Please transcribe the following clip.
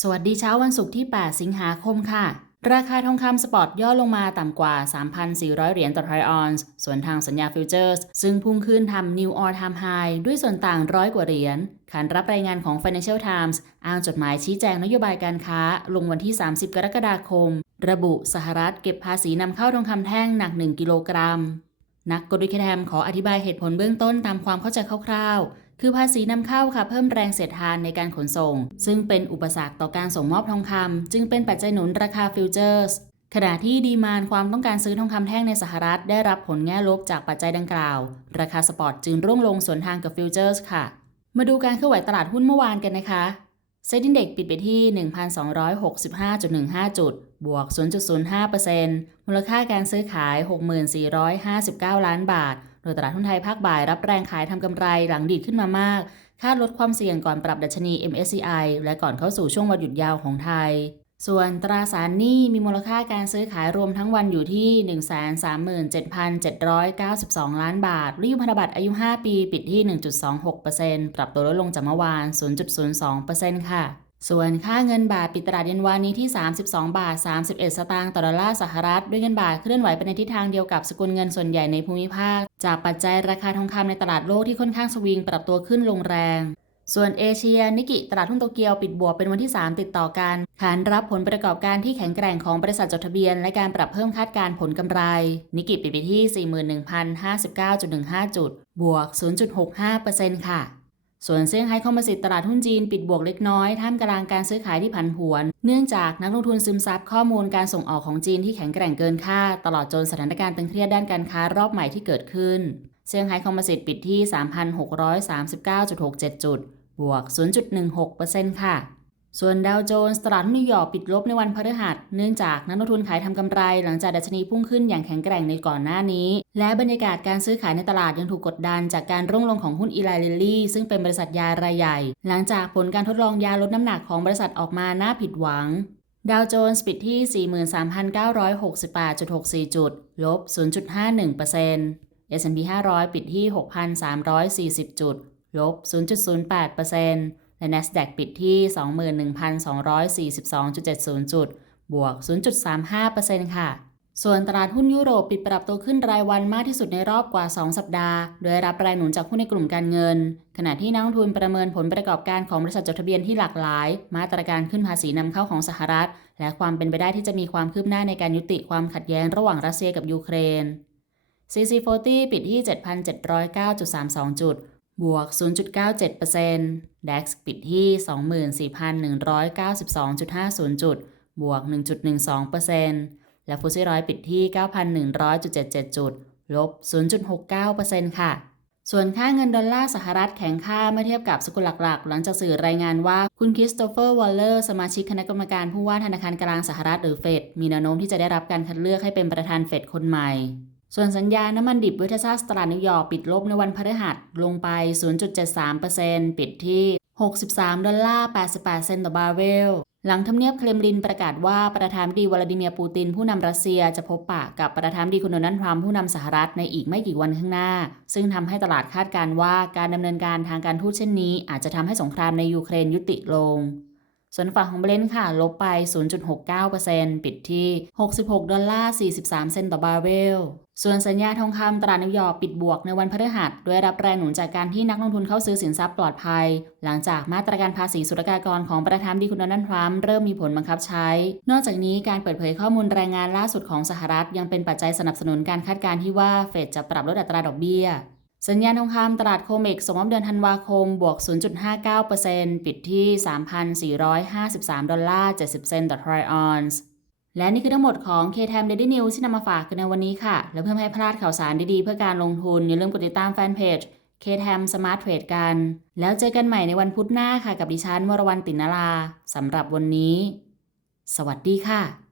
สวัสดีเช้าวันศุกร์ที่ 8 สิงหาคมค่ะ ราคาทองคำสปอตย่อลงมาต่ำกว่า 3,400 เหรียญต่อทรอยออนซ์ ส่วนทางสัญญาฟิวเจอร์ส ซึ่งพุ่งขึ้นทำ New All Time High ด้วยส่วนต่างร้อยกว่าเหรียญขานรับรายงานของ Financial Times อ้างจดหมายชี้แจงนโยบายการค้า ลงวันที่ 30 กรกฎาคม ระบุสหรัฐเก็บภาษีนำเข้าทองคำแท่งหนัก 1 กิโลกรัม นักกลยุทธ์แคมขออธิบายเหตุผลเบื้องต้นตามความเข้าใจคร่าวๆ คือภาษีนำเข้าค่ะเพิ่มแรงเสียดทานในการขนส่ง ซึ่งเป็นอุปสรรคต่อการส่งมอบทองคำจึงเป็นปัจจัยหนุนราคาฟิวเจอร์สขณะที่ดีมานความต้องการซื้อทองคำแท่งในสหรัฐ ได้รับผลแง่ลบจากปัจจัยดังกล่าว ราคาสปอตจึงร่วงลงสวนทางกับฟิวเจอร์สค่ะ มาดูการเคลื่อนไหวตลาดหุ้นเมื่อวานกันนะคะเซ็นดินเด็กปิดไปที่ 1,265.15 จุด บวก 0.05%มูลค่าการซื้อขาย 6459 ล้านบาท ดยตลาดหุ้นไทยภาคบ่ายรับแรงขายทำกำไรหลังดีดขึ้นมามาก คาดลดความเสี่ยงก่อนปรับดัชนี MSCI และก่อนเข้าสู่ช่วงวันหยุดยาวของไทย ส่วนตราสารหนี้มีมูลค่าการซื้อขายรวมทั้งวันอยู่ที่ 137,792 ล้านบาทและยุพันธบัตรอายุ 5 ปี ปิดที่ 1.26%ปรับตัวลดลงจากเมื่อวาน 0.02%ค่ะ ส่วนค่าเงินบาทปิดตลาดเย็นวานนี้ที่ 32 บาท 31 สตางค์ต่อดอลลาร์สหรัฐ ด้วยเงินบาทเคลื่อนไหวไปในทิศทางเดียวกับสกุลเงินส่วนใหญ่ในภูมิภาค จากปัจจัยราคาทองคำในตลาดโลกที่ค่อนข้างสวิงปรับตัวขึ้นลงแรง ส่วนเอเชีย นิกิตลาดหุ้นโตเกียวปิดบวกเป็นวันที่ 3 ติดต่อกัน ขานรับผลประกอบการที่แข็งแกร่งของบริษัทจดทะเบียน และการปรับเพิ่มคาดการผลกำไร นิกิปิดไปที่ 41,059.15 จุด บวก 0.65%ค่ะ ส่วนเซี่ยงไฮ้คอมโพสิตตลาดหุ้นจีนปิดบวกเล็กน้อยท่ามกลางการซื้อขายที่ผันผวน เนื่องจากนักลงทุนซึมซับข้อมูลการส่งออกของจีนที่แข็งแกร่งเกินคาดตลอดจนสถานการณ์ตึงเครียดด้านการค้ารอบใหม่ที่เกิดขึ้นเซี่ยงไฮ้คอมโพสิตปิดที่ 3,639.67 จุด บวก 0.16%ค่ะ ส่วนดาวโจนส์ตลาดนนิวยอร์กปิดลบในวันพฤหัส เนื่องจากนักลงทุนขายทำกำไร หลังจากดัชนีพุ่งขึ้นอย่างแข็งแกร่งในก่อนหน้านี้ และบรรยากาศการซื้อขายในตลาดยังถูกกดดันจากการร่วงลงของหุ้นอีไลลิลลี่ ซึ่งเป็นบริษัทยารายใหญ่ หลังจากผลการทดลองยาลดน้ำหนักของบริษัทออกมาน่าผิดหวังดาวโจนส์ปิดที่ 43,968.64 จุด ลบ 0.51% S&P 500 ปิดที่ 6,340 จุด ลบ 0.08% และ NASDAQ ปิดที่ 21,242.70 จุด บวก 0.35%ค่ะ ส่วนตลาดหุ้นยุโรปปิดปรับตัวขึ้นรายวันมากที่สุดในรอบกว่า 2 สัปดาห์ โดยรับแรงหนุนจากหุ้นในกลุ่มการเงิน ขณะที่นักลงทุนประเมินผลประกอบการของบริษัทจดทะเบียนที่หลากหลาย มาตรการขึ้นภาษีนำเข้าของสหรัฐ และความเป็นไปได้ที่จะมีความคืบหน้าในการยุติความขัดแย้งระหว่างรัสเซียกับยูเครน CC40 ปิดที่ 7,709.32 จุด บวก 0.97% DAX ปิดที่ 24,192.50 จุด บวก 1.12%และฟุตซี่ร้อยปิดที่ 9,100.77 จุด ลบ 0.69%ค่ะ ส่วนค่าเงินดอลลาร์สหรัฐแข็งค่าเมื่อเทียบกับสกุลหลักๆ หลังจากสื่อรายงานว่าคุณคริสโตเฟอร์วอลเลอร์สมาชิกคณะกรรมการผู้ว่าธนาคารกลางสหรัฐหรือเฟดมีแนวโน้มที่จะได้รับการคัดเลือกให้เป็นประธานเฟดคนใหม่ ส่วนสัญญาน้ำมันดิบเวทซัสตลาดนิวยอร์กปิดลบในวันพฤหัสลงไป 0.73%ปิดที่ 63 ดอลลาร์ 88 เซนต์ต่อบาร์เรลหลังทำเนียบเครมลินประกาศว่าประธานดีวลาดิเมียร์ปูตินผู้นำรัสเซียจะพบปะกับประธานดีคุณโดนัลด์ทรัมป์ผู้นำสหรัฐในอีกไม่กี่วันข้างหน้า ซึ่งทำให้ตลาดคาดการณ์ว่าการดำเนินการทางการทูตเช่นนี้ อาจจะทำให้สงครามในยูเครนยุติลง ส่วนฝั่งของเบรนท์ค่ะ ลบไป 0.69%ปิดที่ 66 ดอลลาร์ 43 เซนต์ต่อบาร์เรลส่วนสัญญาทองคำตลาดนิวยอร์กปิดบวกในวันพฤหัสด้วยรับแรงหนุนจากการที่นักลงทุนเข้าซื้อสินทรัพย์ปลอดภัย หลังจากมาตรการภาษีสุลกากรของประธานดีคุณโดนัลด์ทรัมป์เริ่มมีผลบังคับใช้ นอกจากนี้การเปิดเผยข้อมูลแรายงานล่าสุดของสหรัฐ ยังเป็นปัจจัยสนับสนุนการคาดการณ์ที่ว่าเฟดจะปรับลดอัตราดอกเบี้ย สัญญาณทองคำตลาดโคเมกส่งมอบเดือนธันวาคม บวก 0.59%ปิดที่ 3,453 ดอลลาร์ 70 เซนต์ต่อทรอยออนซ์ และนี่คือทั้งหมดของ K-Time Daily News ที่นำมาฝากกันในวันนี้ค่ะ และเพื่อไม่ให้พลาดข่าวสารดีๆ เพื่อการลงทุน อย่าลืมกดติดตามแฟนเพจ K-Time Smart Trade กัน แล้วเจอกันใหม่ในวันพุธหน้าค่ะ กับดิฉันวรวรรณตินนาราสำหรับวันนี้ สวัสดีค่ะ